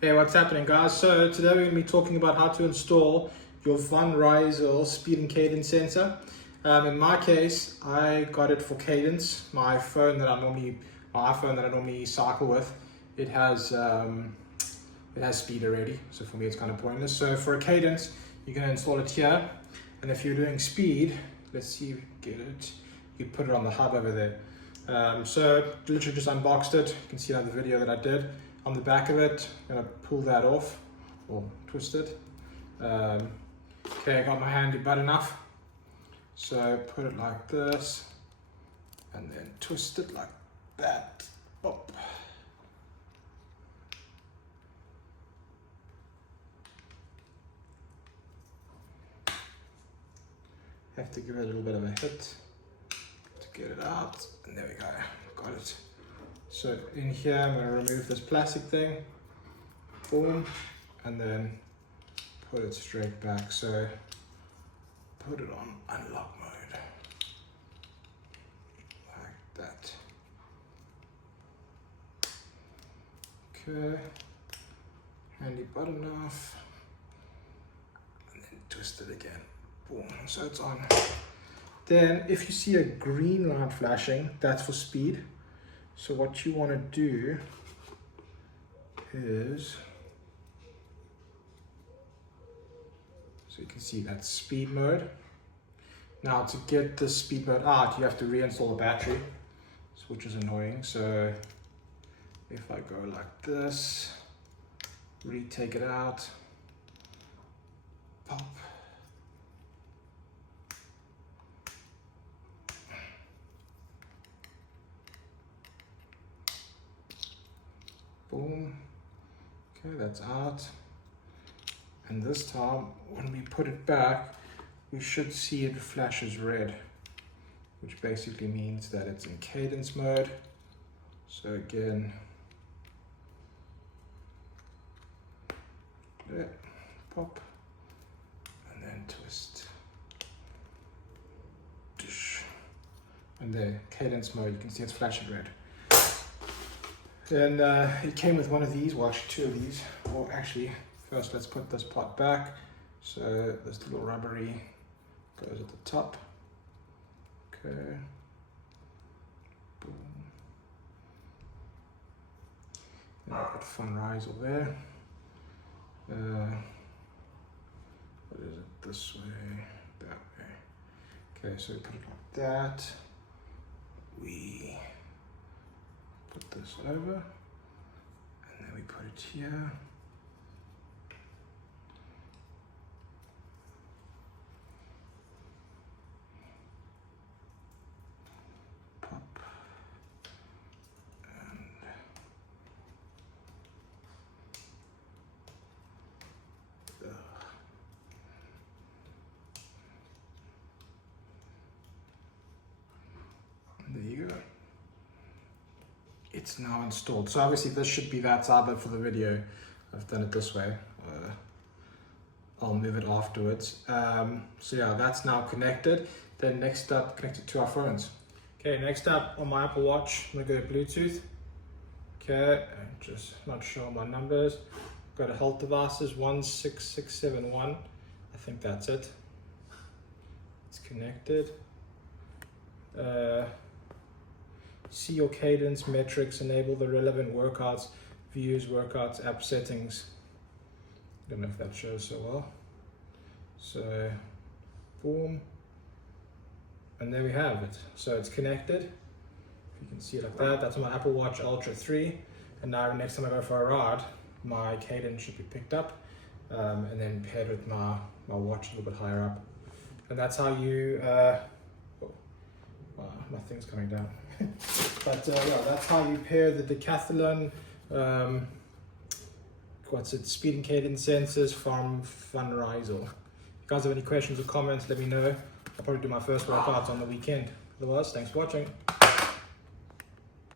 Hey, what's happening, guys? So today we're going to be talking about how to install your Rysel Speed and Cadence sensor. In my case, I got it for cadence. My iPhone that I normally cycle with, it has speed already. So for me, it's kind of pointless. So for a cadence, you're going to install it here, and if you're doing speed, let's see if you can get it. You put it on the hub over there. So literally just unboxed it. You can see on the video that I did. On the back of it, I'm going to pull that off or twist it. Okay, I got my handy button off. So put it like this and then twist it like that. Pop. Have to give it a little bit of a hit to get it out. And there we go, got it. So in here, I'm going to remove this plastic thing, boom, and then put it straight back. So put it on unlock mode, like that. Okay, handy button off, and then twist it again, boom, so it's on. Then if you see a green light flashing, that's for speed. So what you want to do is, so you can see that's speed mode. Now to get the speed mode out, you have to reinstall the battery, which is annoying. So if I go like this, retake it out, pop. Boom. Okay, that's out. And this time, when we put it back, we should see it flashes red, which basically means that it's in cadence mode. So again, there, pop, and then twist. And there, cadence mode, you can see it's flashing red. Then it came with one of these, well actually two of these. Well actually, first let's put this part back. So this little rubbery goes at the top. Okay. Boom. And I put Rysel there. What is it? This way, that way. Okay, so we put it like that. We put this over, and then we put it here. Pop. And there you go. It's now installed. So obviously this should be that side, but for the video, I've done it this way. I'll move it afterwards. So yeah, that's now connected. Then next up, connected to our phones. Okay, next up on my Apple Watch, I'm gonna go to Bluetooth. Okay, I'm just not sure my numbers. Go to health devices, 16671. I think that's it. It's connected. See your cadence metrics, enable the relevant workouts, views, workouts, app settings. Don't know if that shows so well. So, boom. And there we have it. So it's connected. If you can see it like that, that's my Apple Watch Ultra 3. And now next time I go for a ride, my cadence should be picked up and then paired with my watch a little bit higher up. And that's how you, my thing's coming down. But yeah, that's how you pair the Decathlon, speed and cadence sensors from Rysel. If you guys have any questions or comments, let me know. I'll probably do my first workout on the weekend. Otherwise, thanks for watching.